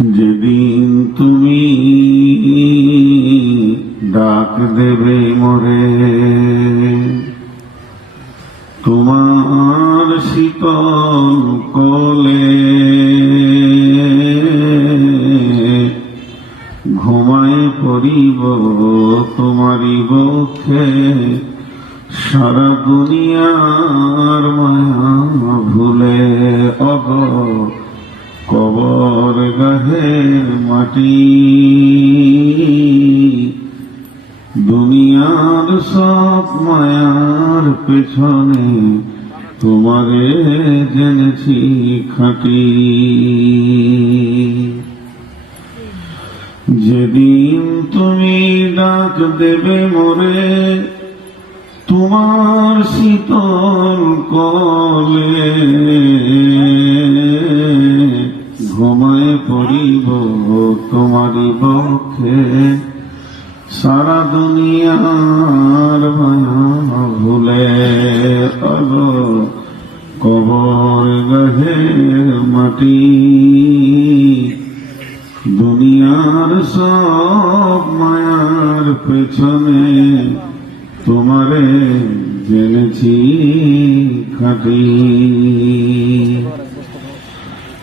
যেদিন তুমি ডাক দেবে মরে, তোমার শীতল কলে ঘুমায় পড়িব তোমারই বক্ষে। সারা দুনিয়ার মায়া ভুলে অগ কবর গাহের মাটি। দুনিয়ার সব মায়ার পেছনে তোমারে জেনেছি খাটি। যেদিন তুমি ডাক দেবে মোরে, তোমার শীতল কলে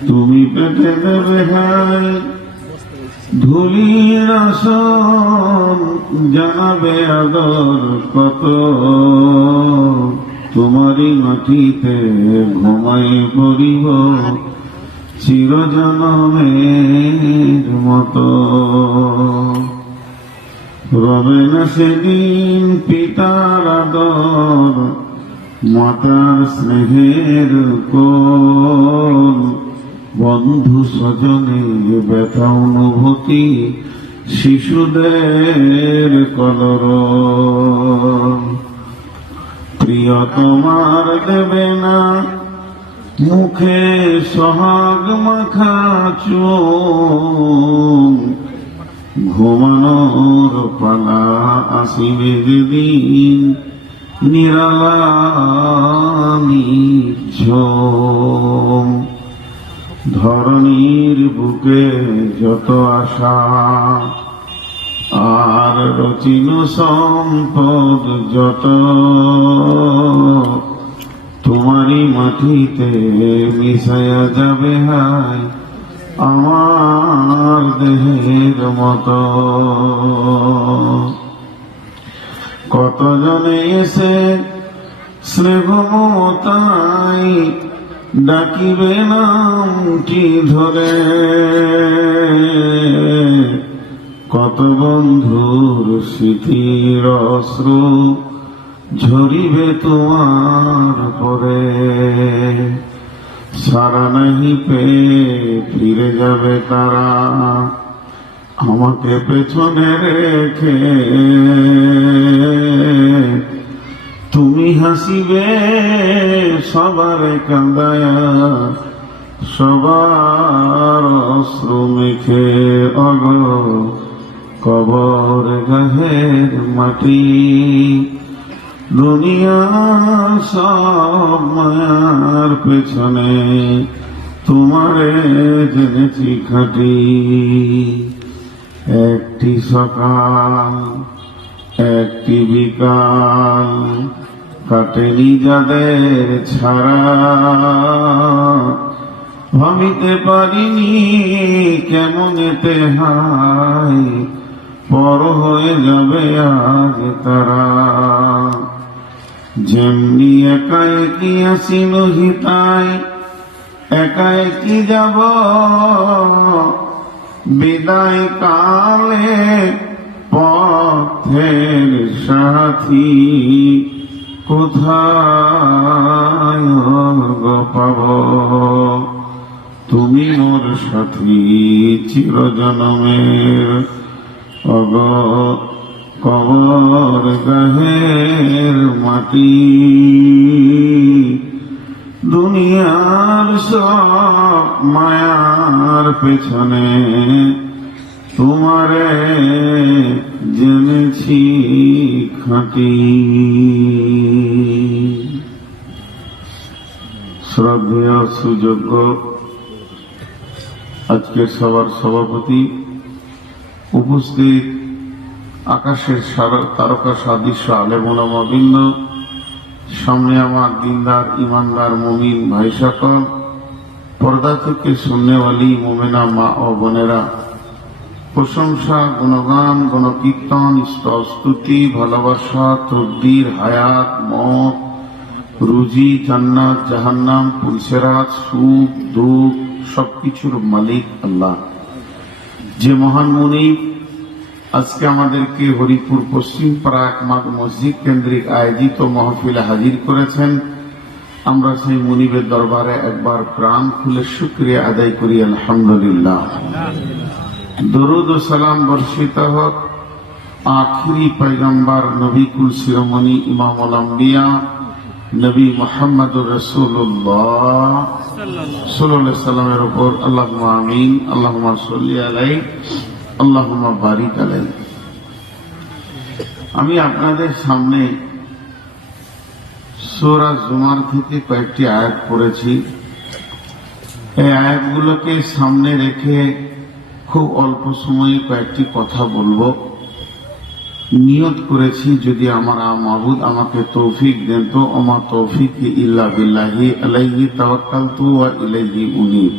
তুমি পেটে দেবে হাই ধুলির আসন, জানাবে আদর কত। তোমারই মাটিতে ঘুমাই পড়িব চিরজনমের মতো। রবে না সেদিন পিতার আদর মাতার স্নেহের কোল বন্ধু স্বজনে ব্যথা অনুভূতি শিশুদের কলর প্রিয় তোমার দেবে না, মুখে সোহাগ মাখা চুম ঘুমানোর পালা আসিবে যেদিন নিরালামি ধরণীর বুকে যত আশা, আর রচিন সম্পদ যত, তোমারই মাটিতে মিশায়া যাবে হাই আমার দেহের মতো। কতজনে এসে স্নেহ মমতাই ডাকিবে নামটি ধরে? কত বন্ধুর স্মৃতির অশ্রু ঝরিবে তোমার পরে? সারা নাহি পেয়ে ফিরে যাবে তারা। আমাকে পেছনে রেখে তুমি হাসিবে, সবার কান্দায়া সবার অশ্রু মেখে অগ কবর গাহের মাটি। দুনিয়া সব মায়ার পেছনে তোমারে জেনেছি খাটি। একটি সকাল, একটি বিকাল কাটেনি যাদের ছাড়া। ভাবিতে পারিনি কেমন এতে হাই পর হয়ে যাবে আজ তারা। যেমনি একা একই আসিল হিতায় একা একই যাব? বিদায় কালে পথের সাথী কোথায় পাব? তুমি মোর সাথী চিরজনমের। অগ কবর গাহের মাটি। দুনিয়ার সব মায়ার পেছনে তোমারে জেনেছি খাঁটি। শ্রদ্ধেয়, সুযোগ্য আজকের সবার সভাপতি উপস্থিত আকাশের তারকা, সাদৃশ্য আলেমুলামবিন্দ সামনে আমার দিনদার, ইমানদার, মমিন ভাই সকল, পর্দা থেকে শূন্যওয়ালি মোমেনা মা ও বোনেরা, প্রশংসা, গুণগান, গণকীর্তন, স্তুতি, ভালোবাসা তদ্দির হায়াত, মত, রুজি, জান্নাত, জাহান্নাম পুলসেরাত সুখ, দুঃখ, সবকিছুর মালিক আল্লাহ। যে মহান মুনি আজকে আমাদেরকে হরিপুর পশ্চিম পাড়া একমাগ মসজিদ কেন্দ্রিক আয়োজিত মহফিলে হাজির করেছেন। আমরা সেই মুনিবের দরবারে একবার প্রাণ খুলে শুক্রিয়া আদায় করি, আলহামদুলিল্লাহ। দরুদ ও সালাম বর্ষিত হোক। আখিরি পৈগম্বর নবিকুল শিরোমণি ইমাম আলম্বিয়া নবী মোহাম্মদ রসুল্লাহ সাল্লাহ সাল্লামের উপর। আল্লাহ আমিন। আল্লাহ সাল্লি আলাই আল্লাহ বারিক আলাই আমি আপনাদের সামনে সোরা জুমার থেকে কয়েকটি আয়াত পড়েছি। এই আয়াতগুলোকে সামনে রেখে খুব অল্প সময়ে কয়েকটি কথা বলব। নিয়ত করেছি, যদি আমার মাহবুদ আমাকে তৌফিক দেন তো আমার তৌফিক ইল্লা বিল্লাহি আলাইহি তাওয়াক্কালতু ওয়া ইলাইহি উনীব।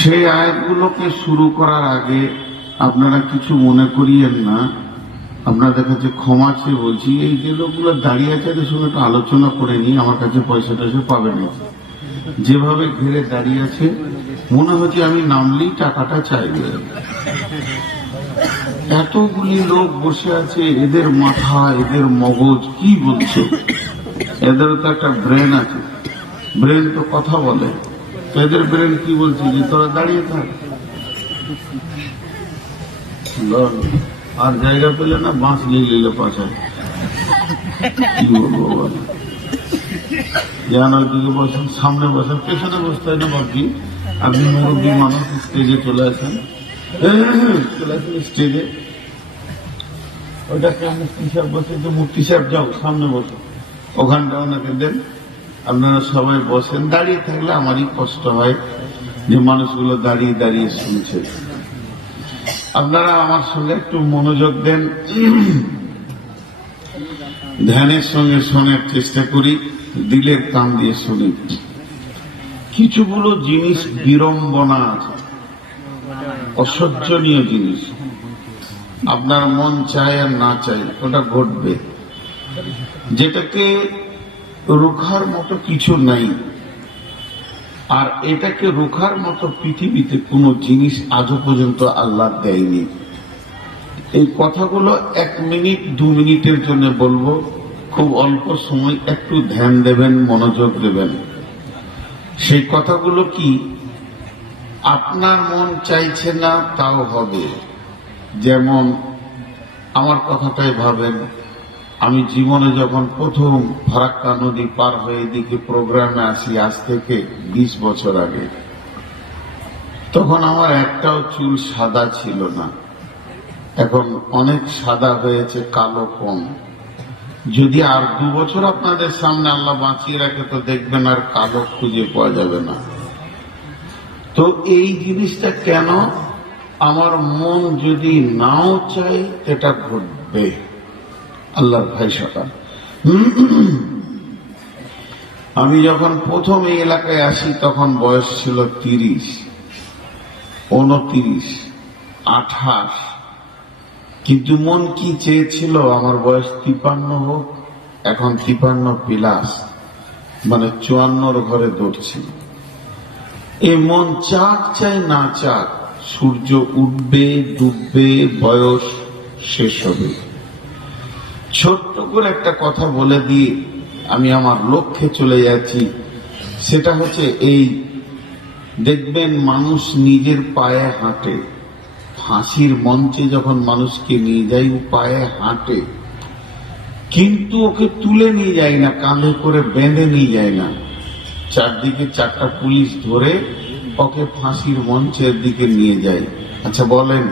সেই আয়াতগুলোকে শুরু করার আগে আপনারা কিছু মনে করিয়েন না। আপনাদের কাছে ক্ষমা চেয়ে বলছি, এই যে লোকগুলো দাঁড়িয়ে আছে, এদের সঙ্গে একটু আলোচনা করে নিই, আমার কাছে পয়সা টয়সা পাবে না। যেভাবে ঘিরে দাঁড়িয়ে আছে, মনে হচ্ছে আমি নামলেই টাকাটা চাইবে। এতগুলি লোক বসে আছে, এদের মাথা, এদের মগজ, কি বলছে? এদের তো একটা ব্রেন আছে। ব্রেন তো কথা বলে। তো ব্রেন কি বলছে? যে তোরা দাঁড়িয়ে থাক। আর জায়গা পেলে না বাঁশ নিয়ে নিলে পাশায় বসেন, সামনে বসেন, পেছনে বসতে হয় না আপনি মুরব্বী মানুষ স্টেজে চলে আসেন। চলে স্টেজে ওইটাকে মুক্তি সাহেব বসে? তো মুক্তি সাহেব যাও, সামনে বসো। ওখানটা ওনাকে দেন। আপনারা সবাই বসেন। দাঁড়িয়ে থাকলে আমারই কষ্ট হয় যে মানুষগুলো দাঁড়িয়ে দাঁড়িয়ে শুনছে। আপনারা আমার সঙ্গে একটু মনোযোগ দেন। ধ্যানের সঙ্গে শোনার চেষ্টা করি, দিলের কান দিয়ে শুনি। কিছুগুলো জিনিস বিড়ম্বনা আছে। অসহ্যনীয় জিনিস। আপনার মন চায় আর না চায়, ওটা ঘটবে। যেটাকে রুখার মতো কিছু নাই। আর এটাকে রোখার মতো পৃথিবীতে কোনো জিনিস আজও পর্যন্ত আল্লাহ দেয়নি। এই কথাগুলো এক মিনিট, দু মিনিটের জন্য বলব, খুব অল্প সময় একটু ধ্যান দেবেন, মনোযোগ দেবেন। সেই কথাগুলো কি? আপনার মন চাইছে না, তাও হবে। যেমন আমার কথাটাই ভাবেন আমি জীবনে যখন প্রথম ফারাক্কা নদী পার হয়ে এদিকে প্রোগ্রামে আসি, আজ থেকে বিশ বছর আগে, তখন আমার একটাও চুল সাদা ছিল না। এখন অনেক সাদা হয়েছে, কালো কম। যদি আর দু বছর আপনাদের সামনে আল্লাহ বাঁচিয়ে রাখে, তো দেখবেন আর কালো খুঁজে পাওয়া যাবে না। তো এই জিনিসটা কেন? আমার মন যদি নাও চাই এটা ঘটবে। আল্লাহর ভাই সকাল। আমি যখন প্রথম এই এলাকায় আসি, তখন বয়স ছিল তিরিশ, উনতিরিশ, আঠাশ। কিন্তু মন কি চেয়েছিল, আমার বয়স তিপান্ন হোক, এখন তিপান্ন প্লাস মানে চুয়ান্নর ঘরে দৌড়ছি। এ মন চাক চাই না চাক, সূর্য উঠবে, ডুববে, বয়স শেষ হবে। ছোট্ট করে একটা কথা বলে দিয়ে আমি আমার লক্ষ্যে চলে যাচ্ছি। সেটা হচ্ছে এই দেখবেন মানুষ নিজের পায়ে হাঁটে। ফাঁসির মঞ্চে যখন মানুষকে নিয়ে যায়, ও পায়ে হাঁটে। কিন্তু ওকে তুলে নিয়ে যায় না, কাঁধে করে বেঁধে নিয়ে যায় না। চারদিকে চারটা পুলিশ ধরে ওকে ফাঁসির মঞ্চের দিকে নিয়ে যায়। আচ্ছা বলেন,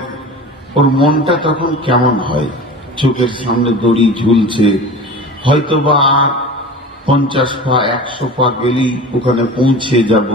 ওর মনটা তখন কেমন হয়? চোখের সামনে দড়ি ঝুলছে। হয়তোবা পঞ্চাশ পা একশো পা গেলেই ওখানে পৌঁছে যাব।